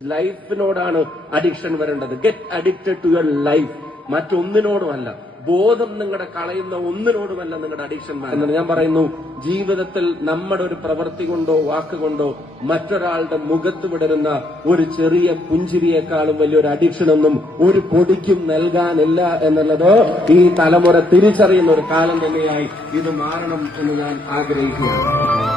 ലൈഫിനോടാണ് addiction വരേണ്ടത്. Get addicted to your life, മറ്റൊന്നിനോടുമല്ല. ബോധം നിങ്ങളുടെ കളയുന്ന ഒന്നിനോടുമല്ല നിങ്ങളുടെ അഡിക്ഷൻ വേണ്ടത്. ഞാൻ പറയുന്നു, ജീവിതത്തിൽ നമ്മുടെ ഒരു പ്രവൃത്തി കൊണ്ടോ വാക്കുകൊണ്ടോ മറ്റൊരാളുടെ മുഖത്ത് വിടരുന്ന ഒരു ചെറിയ പുഞ്ചിരിയേക്കാളും വലിയൊരു അഡിക്ഷനൊന്നും ഒരു പൊടിക്കും നൽകാനില്ല എന്നുള്ളത് ഈ തലമുറ തിരിച്ചറിയുന്ന ഒരു കാലം തന്നെയായി ഇത് മാറണം എന്ന് ഞാൻ ആഗ്രഹിക്കുകയാണ്.